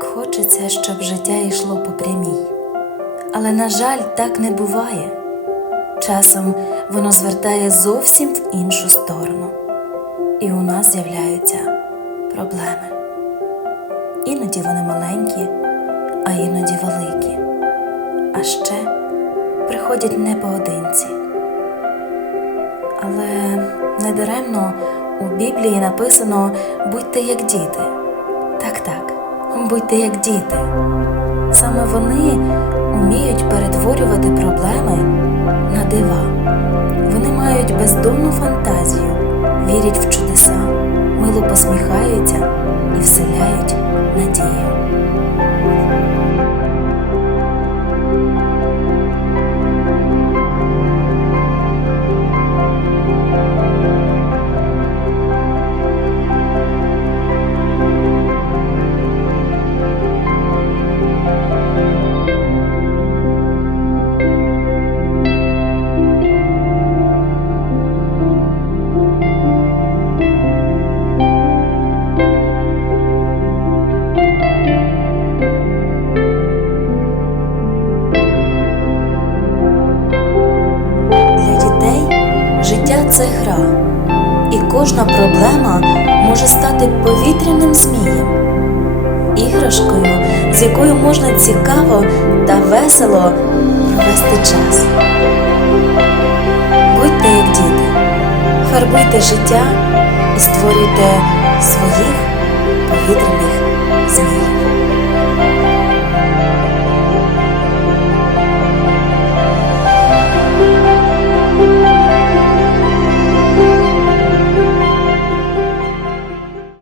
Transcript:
Так хочеться, щоб життя йшло по прямій. Але, на жаль, так не буває. Часом воно звертає зовсім в іншу сторону, і у нас з'являються проблеми. Іноді вони маленькі, а іноді великі. А ще приходять не поодинці. Але недаремно у Біблії написано будьте як діти. Будьте як діти. Саме вони вміють перетворювати проблеми на дива. Вони мають бездумну фантазію, вірять в чудеса, мило посміхаються і вселяють це гра, і кожна проблема може стати повітряним змієм, іграшкою, з якою можна цікаво та весело провести час. Будьте як діти, фарбуйте життя і створюйте своє